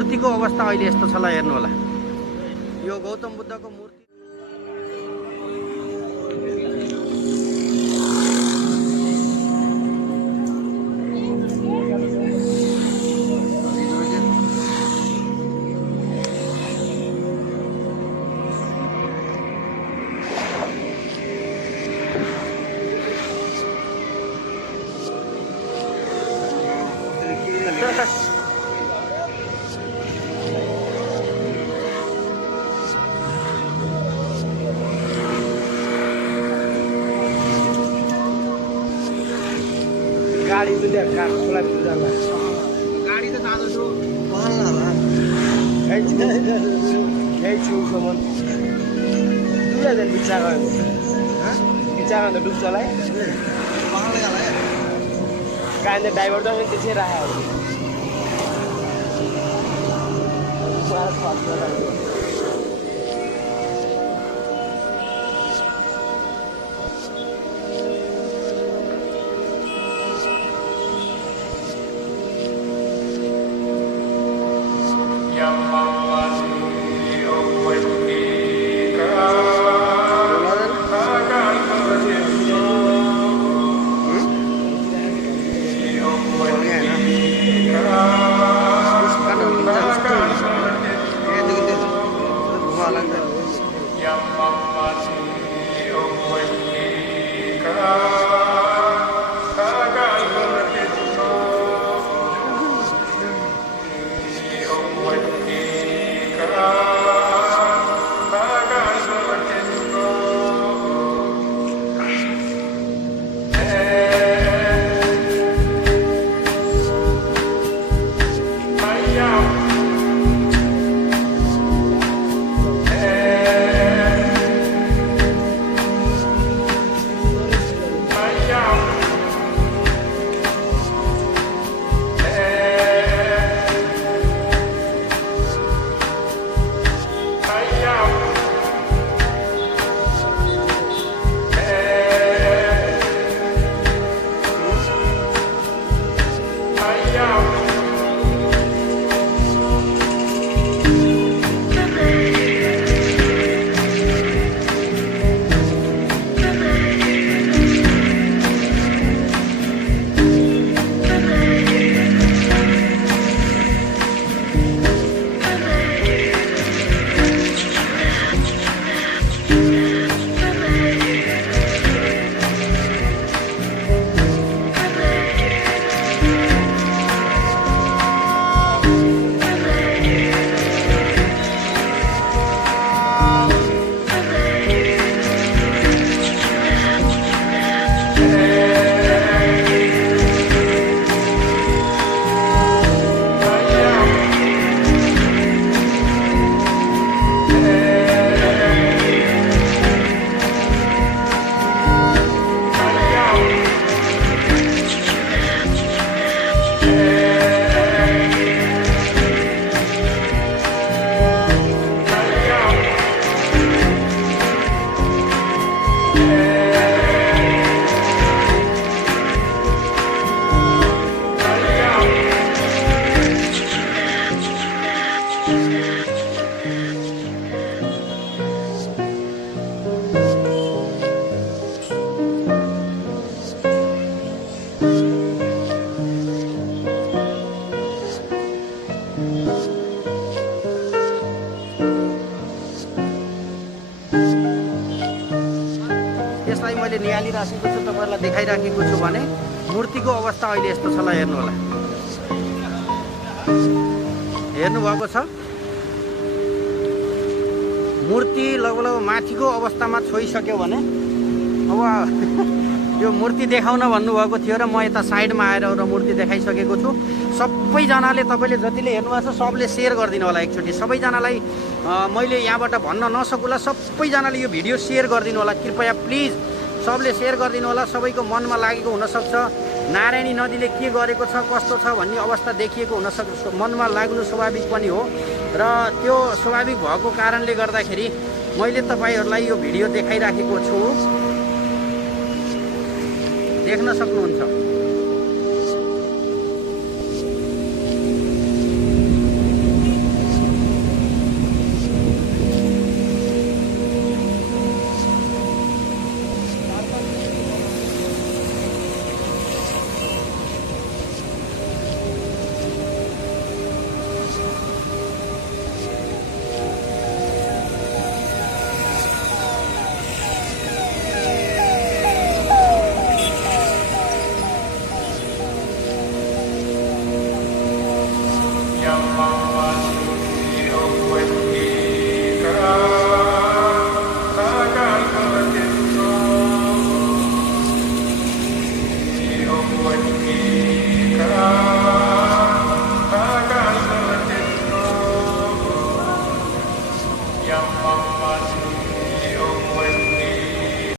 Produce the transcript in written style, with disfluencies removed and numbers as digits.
मूर्तिको अवस्था अहिले यस्तो छ ल, हेर्नु होला। यो गौतम बुद्धको मूर्ति गाडी दुईटा कार खोला दुईटा गाडी त जाँदैछु यही छेउसम्म दुईजना बिचा गयो बिचा त डुब्छ होला है कहाँनिर ड्राइभर त त्यसै राखेको मैले निहालिराखेको छु, तपाईँहरूलाई देखाइराखेको छु भने मूर्तिको अवस्था अहिले यस्तो छ ल, हेर्नु होला। हेर्नुभएको छ मूर्ति लगभग माथिको अवस्थामा छोइसक्यो भने अब यो मूर्ति देखाउन भन्नुभएको थियो र म यता साइडमा आएर र मूर्ति देखाइसकेको छु। सबैजनाले तपाईँले जतिले हेर्नुभएको छ सबले सेयर गरिदिनु होला एकचोटि। सबैजनालाई मैले यहाँबाट भन्न नसकुला, सबैजनाले यो भिडियो सेयर गरिदिनु होला कृपया प्लिज। सबले सेयर गरिदिनु होला। सबैको मनमा लागेको हुनसक्छ नारायणी नदीले के गरेको छ कस्तो छ भन्ने अवस्था देखिएको हुनसक्छ, मनमा लाग्नु स्वाभाविक पनि हो र त्यो स्वाभाविक भएको कारणले गर्दाखेरि मैले तपाईहरुलाई यो भिडियो देखाइराखेको छु, देख्न सक्नुहुन्छ।